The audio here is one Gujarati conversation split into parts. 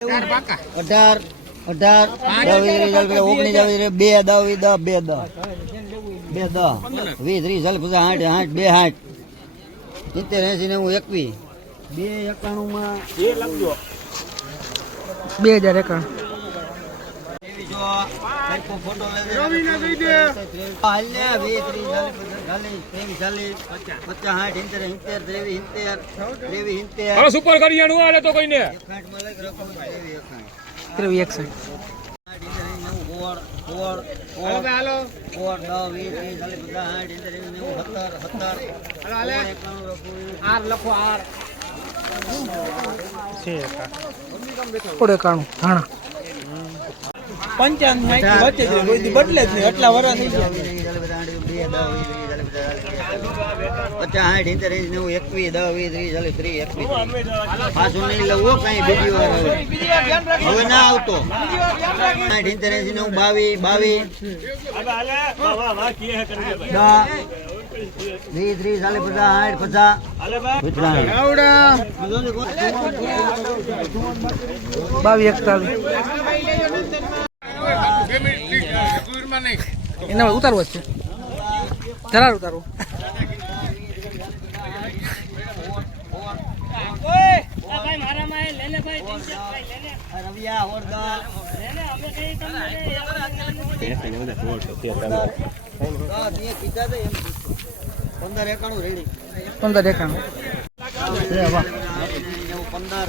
અઢાર અઢાર ઓગણીસ બે દસ વીસ દસ બે દસ. બે દસ. વીસ ત્રીસ પચાસ આઠ સાઠ બે આઠ. સિત્તેર એસી નેવું એકવીસ. બે એકાણું માં બે હજાર એકાણું. હવે સુપર કરિયાણું આલે તો કોઈને. ત્રેવીસ એકસઠ થોડું એકાણું ધાણા. પંચાવન વચ્ચે છે કોઈ દી બદલે જ નહીં એટલા વર્ષ થઈ ગયા પચાસ સાઠ ઇંતેર નેવું એકવીસ દસ વીસ ત્રીસ ચાલીસ ત્રીસ એકવીસ. પાછું નહીં લેવું કઈ બીજી વાર હવે. હવે ના આવતો. સાઠ ઇંતેર નેવું બાવીસ બાવીસ. વીસ ત્રીસ ચાલીસ પચાસ સાઠ પચાસ. બાવીસ એકતાલીસ. એના ઉતારવો જ છે. ધરાર ઉતારવો. પંદર એકાણું. રેડી પંદર એકાણું પંદર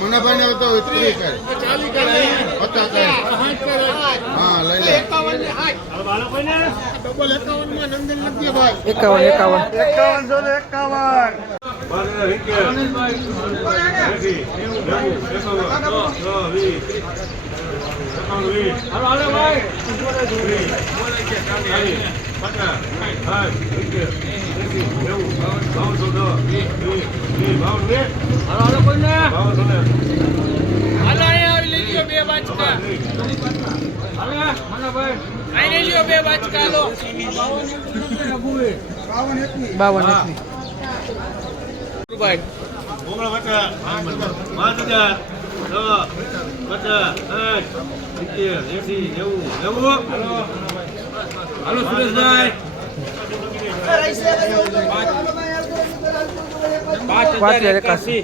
મનાભાઈ તો ઉતરી કર. પચાસ કર. હા લઈ લે. ડબલ એકાવનમાં નંદન લખીએ ભાઈ. એકાવન એકાવન. એકાવનસો ને એકાવન. બાવન એકવીસ હાલો સુરેશભાઈ પાંચ હજાર એકાસી એકાવનસો હા વી એકાવન બે પિન્ટુભાઈ એક જ આવી ઘરાકી આવી એકાવન અગિયાર ત્રીસ, ત્રીસ, ચાલીસ, પચાસ, સાઠ. નેવું, એકાવન, સુરેશભાઈ. પાંચ હજાર ને એકાણું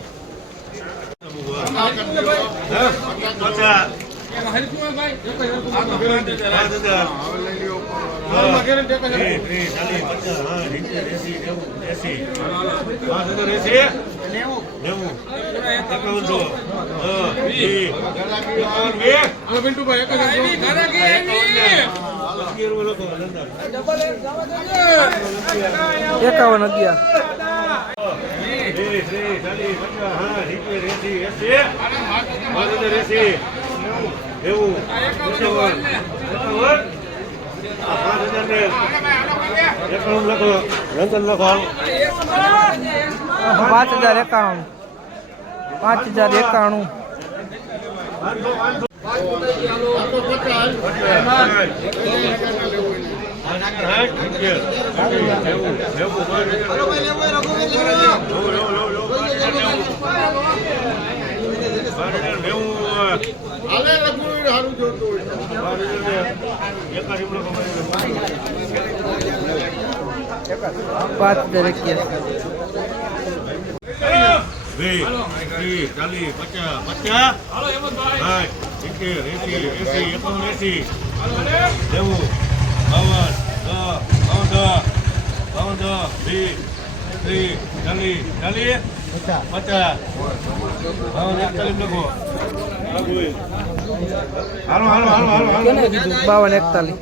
લખો અગિયાર. લખો પાંચ હજાર એકાણું પાંચ હજાર એકાણું. પાંચ હજાર એક્યાસી. વીસ, ત્રીસ, ચાલીસ, પચાસ, પચાસ, સાઠ, સિત્તેર, એંસી, એંસી, એકાવન, એંસી, નેવું, બાવન, દસ, બાવન, દસ, બાવન, દસ, વીસ, ત્રીસ, ચાલીસ, ચાલીસ, પચાસ, બાવન, એકતાલીસ લખો. હાલો હાલો હાલો હાલો. બાવન એકતાલીસ.